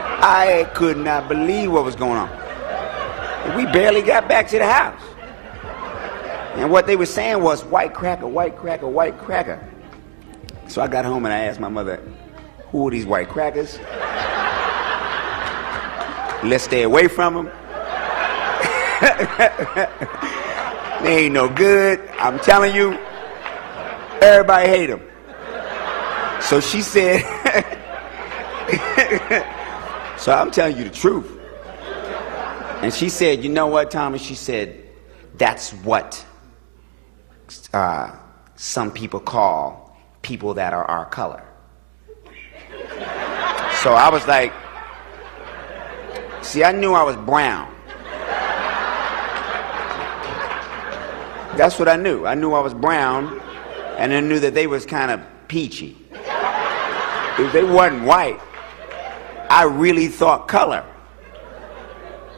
I could not believe what was going on. We barely got back to the house. And what they were saying was, white cracker, white cracker, white cracker. So I got home and I asked my mother, who are these white crackers? Let's stay away from them. They ain't no good. I'm telling you, everybody hate them. So she said, so I'm telling you the truth. And she said, you know what, Thomas? She said, that's what some people call people that are our color. So I was like, see, I knew I was brown. That's what I knew. I knew I was brown, and I knew that they was kind of peachy. If they wasn't white, I really thought color.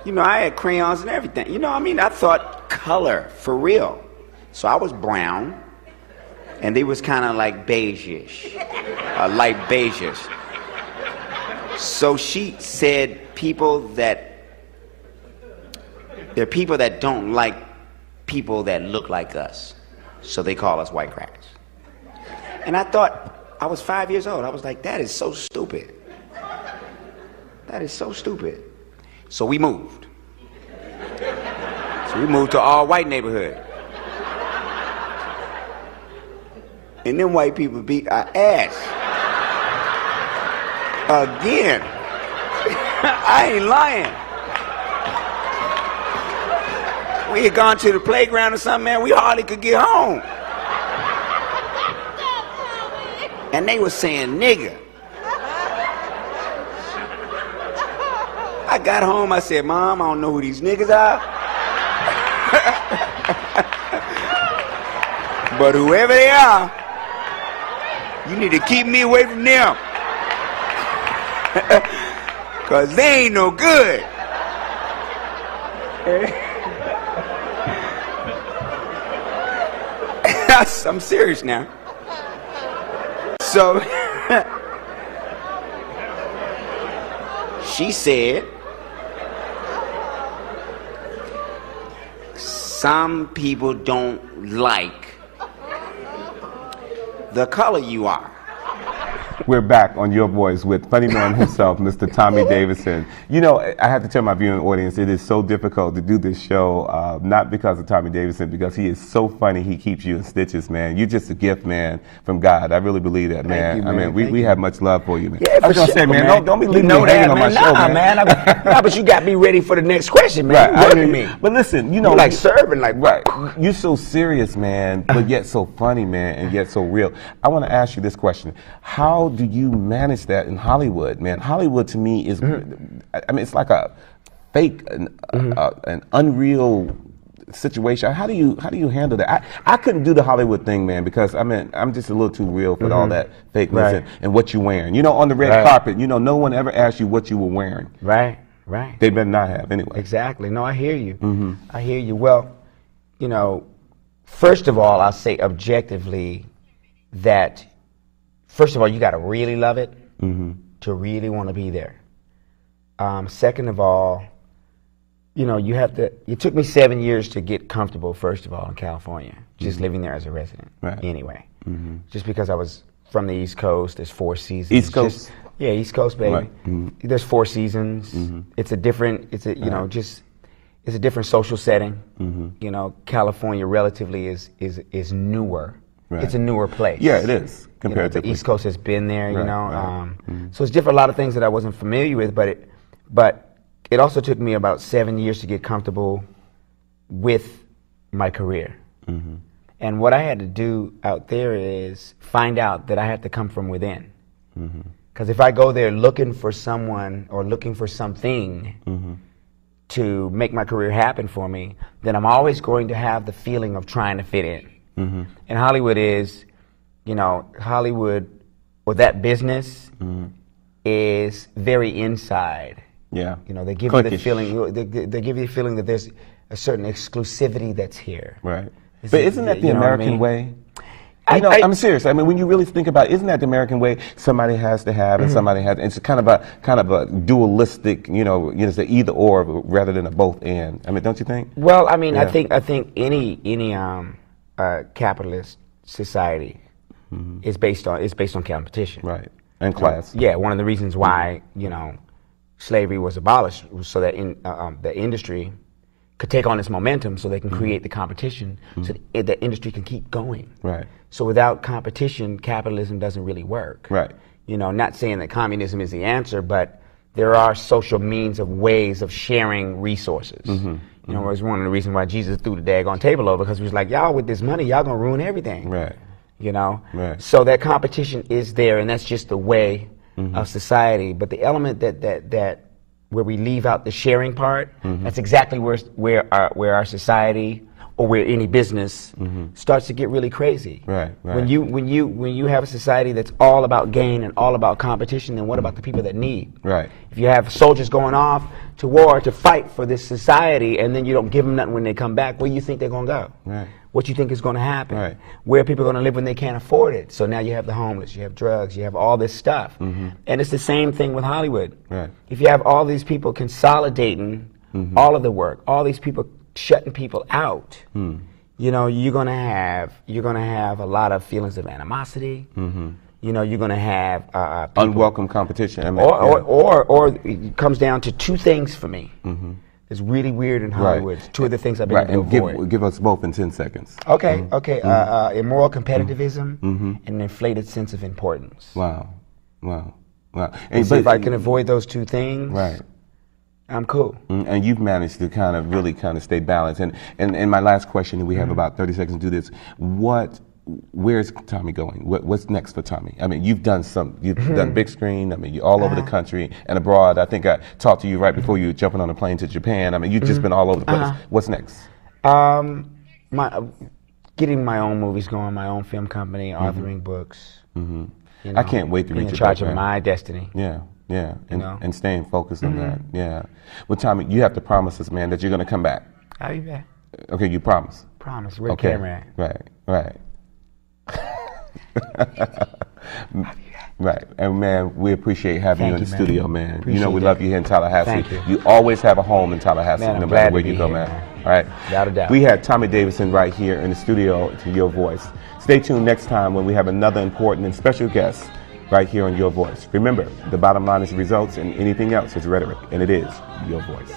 You know, I had crayons and everything. You know, I mean, I thought color for real. So I was brown, and they was kind of like beige-ish, light beige-ish. So she said there are people that don't like people that look like us. So they call us white crackers. And I thought, I was 5 years old. I was like, that is so stupid. That is so stupid. So we moved. So we moved to all white neighborhood. And them white people beat our ass. Again. I ain't lying. We had gone to the playground or something, man. We hardly could get home. And they were saying nigga. I got home, I said, Mom, I don't know who these niggas are. But whoever they are, you need to keep me away from them. Because they ain't no good. I'm serious now. So, she said, some people don't like the color you are. We're back on Your Voice with funny man himself, Mr. Tommy Davidson. You know, I have to tell my viewing audience, it is so difficult to do this show, not because of Tommy Davidson, because he is so funny, he keeps you in stitches, man. You're just a gift, man, from God. I really believe that, man. Thank you, man. I mean, we have much love for you, man. Yeah, I was going to say, man, don't be leaving me hanging on my show, man. Nah, but you got me ready for the next question, man. Right, You me. But listen, you know. You're like serving, like, right. You're so serious, man, but yet so funny, man, and yet so real. I want to ask you this question. How do you manage that in Hollywood, man? Hollywood to me is, I mean, it's like a fake, an unreal situation. How do you handle that? I couldn't do the Hollywood thing, man, because I mean, I'm just a little too real for all that fakeness and what you're wearing. You know, on the red carpet, you know, no one ever asked you what you were wearing. Right. They better not have, anyway. Exactly. No, I hear you. I hear you. Well, you know, first of all, I'll say objectively that, first of all, you got to really love it to really want to be there. Second of all, you know, you have to, it took me 7 years to get comfortable, first of all, in California, just living there as a resident. Anyway, just because I was from the East Coast, there's 4 seasons. East Coast? Yeah, East Coast, baby. There's 4 seasons. It's a different, it's a, you know, just, it's a different social setting. You know, California relatively is newer. It's a newer place. Yeah, it is. Compared to the East Coast has been there, you know. So it's different, a lot of things that I wasn't familiar with, but it also took me about 7 years to get comfortable with my career. And what I had to do out there is find out that I had to come from within. Because if I go there looking for someone or looking for something to make my career happen for me, then I'm always going to have the feeling of trying to fit in. And Hollywood is, you know, Hollywood, or that business is very inside. Yeah. You know, they give you the feeling, they give you the feeling that there's a certain exclusivity that's here. Right. But isn't that the American way? I'm serious. I mean, when you really think about it, isn't that the American way? Somebody has to have and somebody has. It's kind of a dualistic, it's an either or rather than a both and. I mean, don't you think? Well, I mean, I think any capitalist society is based on competition. Right. And class. Yeah. One of the reasons why slavery was abolished was so that the industry could take on this momentum, so they can create the competition, so that the industry can keep going. Right. So without competition, capitalism doesn't really work. Right. Not saying that communism is the answer, but there are social means of ways of sharing resources. It was one of the reasons why Jesus threw the daggone table over, because he was like, y'all with this money, y'all gonna ruin everything. Right. Right. So that competition is there, and that's just the way of society. But the element that where we leave out the sharing part, that's exactly where our society, or where any business starts to get really crazy. Right. When you have a society that's all about gain and all about competition, then what about the people that need? Right. If you have soldiers going off to war to fight for this society, and then you don't give them nothing when they come back, where do you think they're going to go? Right. What you think is going to happen? Right. Where are people going to live when they can't afford it? So now you have the homeless, you have drugs, you have all this stuff. And it's the same thing with Hollywood. Right. If you have all these people consolidating all of the work, all these people shutting people out, you're gonna have a lot of feelings of animosity. You're gonna have unwelcome competition. I mean, or it comes down to two things for me. It's really weird in Hollywood. Right. Two of the things I've been able to avoid. Give us both in 10 seconds. Okay. Immoral competitivism and an inflated sense of importance. Wow. And so if I can avoid those two things, right, I'm cool. And you've managed to really stay balanced. And my last question, and we have about 30 seconds to do this. Where's Tommy going? What's next for Tommy? I mean, you've done done big screen. I mean, you're all over the country and abroad. I think I talked to you right before you were jumping on a plane to Japan. I mean, you've just been all over the place. What's next? Getting my own movies going, my own film company, authoring books. I can't wait to reach in charge of my destiny. Yeah, and staying focused on that. Yeah. Well, Tommy, you have to promise us, man, that you're going to come back. I'll be back. Okay, you promise. Promise. Where the camera at? Right. Right. And man, we appreciate having you in the studio, man. Appreciate we love you here in Tallahassee. Thank you. You always have a home in Tallahassee, man, no matter where you go, man. All right. Without a doubt. We had Tommy Davidson right here in the studio to Your Voice. Stay tuned next time when we have another important and special guest right here on Your Voice. Remember, the bottom line is results, and anything else is rhetoric, and it is Your Voice.